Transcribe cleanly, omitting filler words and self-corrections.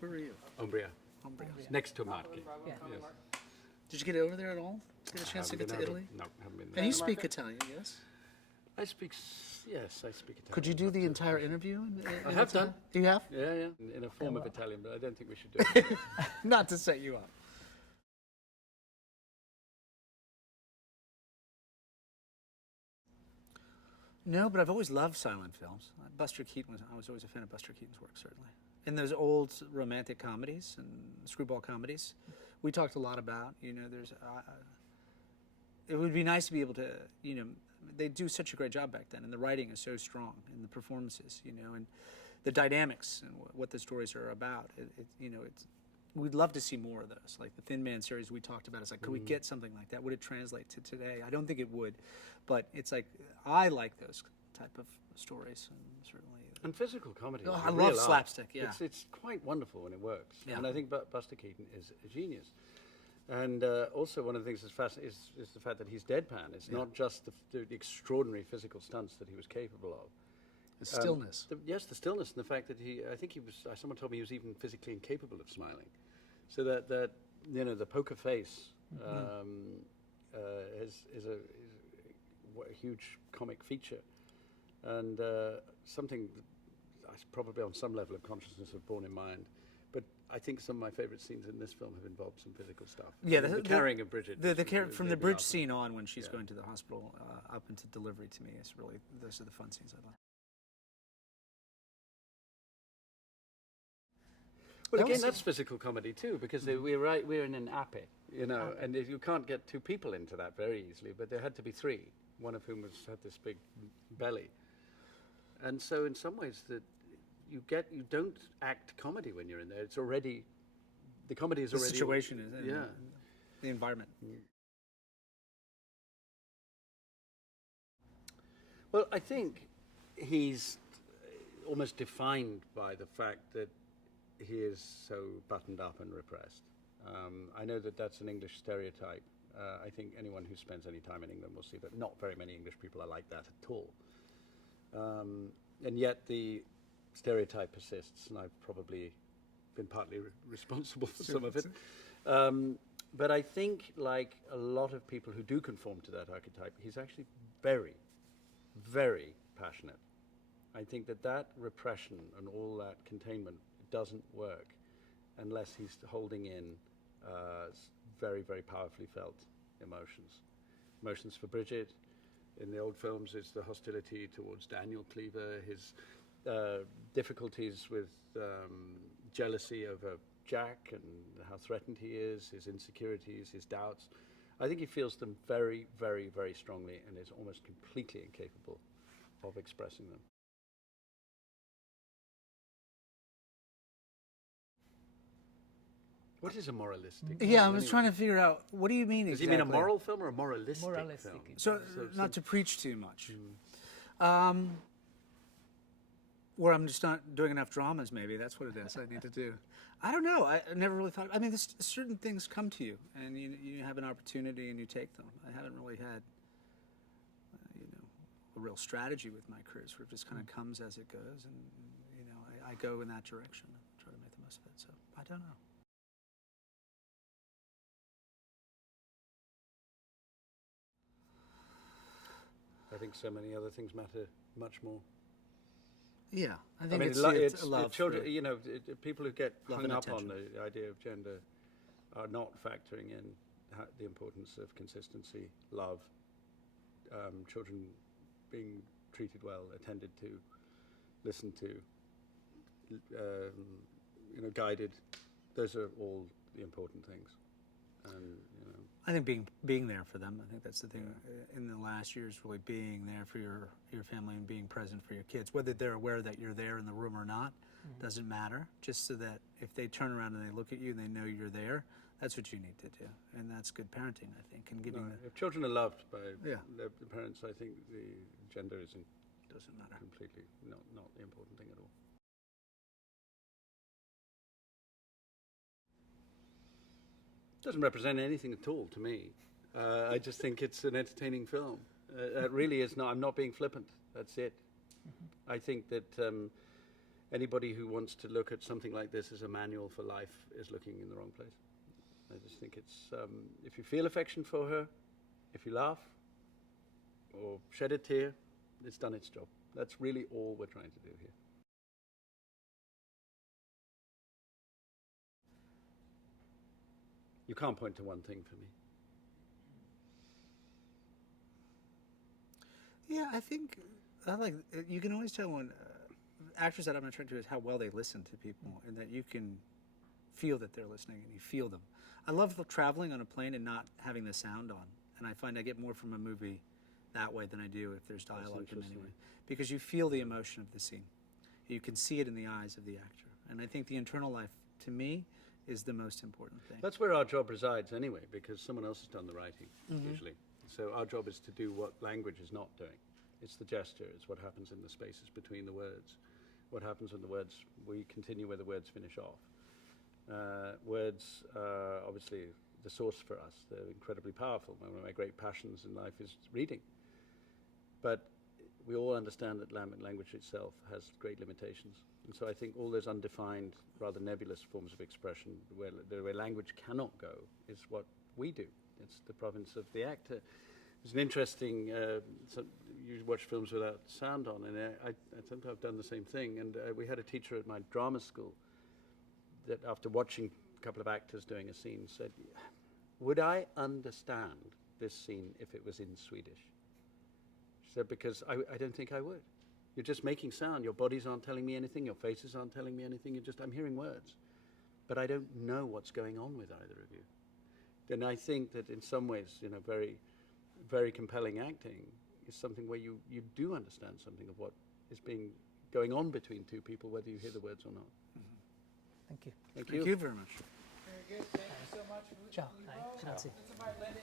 Where were you? Umbria, Umbria. next to Marche. Yeah. Yes. Did you get over there at all? Did you get a chance to get to Italy? No, haven't been there. And you speak Italian, yes? I speak Italian. Could you do not the so- entire interview? I have done. You have? Yeah, in a form of Italian, but I don't think we should do it. Not to set you up. No, but I've always loved silent films. Buster Keaton I was always a fan of Buster Keaton's work, certainly. In those old romantic comedies and screwball comedies, we talked a lot about, there's, it would be nice to be able to, they do such a great job back then, and the writing is so strong, and the performances, and the dynamics and what the stories are about. We'd love to see more of those. Like the Thin Man series we talked about. It's like, could we get something like that? Would it translate to today? I don't think it would, but it's like, I like those type of stories, and certainly. And physical comedy. Oh, is I a love real slapstick, art. yeah. It's quite wonderful when it works. Yeah. And I think Buster Keaton is a genius. And also one of the things that's fascinating is the fact that he's deadpan. It's not just the extraordinary physical stunts that he was capable of. The stillness. The stillness and the fact that someone told me he was even physically incapable of smiling. So that the poker face is a huge comic feature. And something that's probably on some level of consciousness have borne in mind. But I think some of my favorite scenes in this film have involved some physical stuff. Yeah, the carrying of Bridget. From the bridge scene on when she's going to the hospital up into delivery, to me, is really, those are the fun scenes I like. Well, That again, was- that's physical comedy too, because we're in an appe, and you can't get two people into that very easily, but there had to be three, one of whom had this big belly. And so in some ways that you don't act comedy when you're in there. It's already, the comedy is The already. situation is in Yeah. the environment. Well, I think he's almost defined by the fact that he is so buttoned up and repressed. I know that that's an English stereotype. I think anyone who spends any time in England will see that not very many English people are like that at all. And yet the stereotype persists, and I've probably been partly responsible for some of it. But I think, like a lot of people who do conform to that archetype, he's actually very, very passionate. I think that repression and all that containment doesn't work unless he's holding in very, very powerfully felt emotions. Emotions for Bridget. In the old films, it's the hostility towards Daniel Cleaver, his difficulties with jealousy over Jack and how threatened he is, his insecurities, his doubts. I think he feels them very, very, very strongly and is almost completely incapable of expressing them. What is a moralistic film? Yeah, I was anyway? trying to figure out, what do you mean Does exactly? he mean a moral film or a moralistic Moralistic. film? So, not to preach too much. Where I'm just not doing enough dramas, maybe. That's what it is I need to do. I don't know. I never really thought. I mean, certain things come to you, and you have an opportunity and you take them. I haven't really had, a real strategy with my career. Sort of just kind of comes as it goes, and I go in that direction and try to make the most of it. So I don't know. I think so many other things matter much more. Yeah, I think it's a love. children. for- People who get Love hung and up on attention. the idea of gender are not factoring in the importance of consistency, love, children being treated well, attended to, listened to, guided. Those are all the important things, and I think being there for them. I think that's the thing in the last years, really being there for your family and being present for your kids. Whether they're aware that you're there in the room or not, doesn't matter. Just so that if they turn around and they look at you and they know you're there, that's what you need to do. And that's good parenting, I think, and giving if children are loved by Yeah. their parents, I think the gender isn't doesn't matter. completely not the important thing at all. Doesn't represent anything at all to me. I just think it's an entertaining film. It really is not. I'm not being flippant. That's it. I think that anybody who wants to look at something like this as a manual for life is looking in the wrong place. I just think it's, if you feel affection for her, if you laugh or shed a tear, it's done its job. That's really all we're trying to do here. You can't point to one thing for me. Yeah, I think you can always tell when actors that I'm attracted to is how well they listen to people, and that you can feel that they're listening and you feel them. I love traveling on a plane and not having the sound on, and I find I get more from a movie that way than I do if there's dialogue in any way, because you feel the emotion of the scene. You can see it in the eyes of the actor, and I think the internal life, to me, is the most important thing. That's where our job resides anyway, because someone else has done the writing, usually. So our job is to do what language is not doing. It's the gesture, it's what happens in the spaces between the words. What happens when the words, we continue where the words finish off. Words are obviously the source for us. They're incredibly powerful. One of my great passions in life is reading. But we all understand that language itself has great limitations. And so I think all those undefined, rather nebulous forms of expression, where language cannot go, is what we do. It's the province of the actor. It's an interesting, you watch films without sound on, and I think I've done the same thing. And we had a teacher at my drama school that after watching a couple of actors doing a scene said, would I understand this scene if it was in Swedish? She said, because I don't think I would. You're just making sound. Your bodies aren't telling me anything. Your faces aren't telling me anything. I'm hearing words. But I don't know what's going on with either of you. Then I think that in some ways, very, very compelling acting is something where you do understand something of what is going on between two people, whether you hear the words or not. Thank you. Thank you. Thank you very much. Very good. Thank you so much. Ciao. Libo. Grazie. It's about letting